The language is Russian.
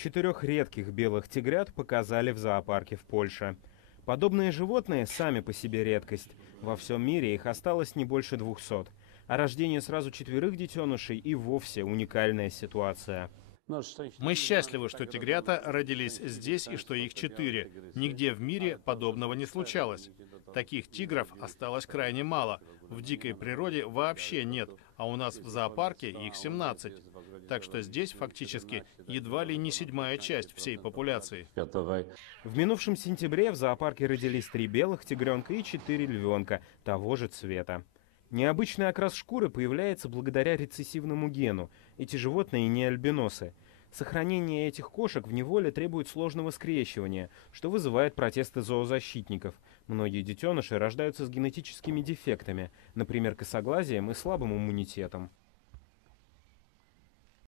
4 редких белых тигрят показали в зоопарке в Польше. Подобные животные сами по себе редкость. Во всем мире их осталось не больше 200. А рождение сразу 4 детенышей и вовсе уникальная ситуация. Мы счастливы, что тигрята родились здесь и что их 4. Нигде в мире подобного не случалось. Таких тигров осталось крайне мало. В дикой природе вообще нет, а у нас в зоопарке их 17. Так что здесь фактически едва ли не 7-я часть всей популяции. В минувшем сентябре в зоопарке родились 3 белых тигренка и 4 львенка того же цвета. Необычный окрас шкуры появляется благодаря рецессивному гену. Эти животные не альбиносы. Сохранение этих кошек в неволе требует сложного скрещивания, что вызывает протесты зоозащитников. Многие детеныши рождаются с генетическими дефектами, например, косоглазием и слабым иммунитетом.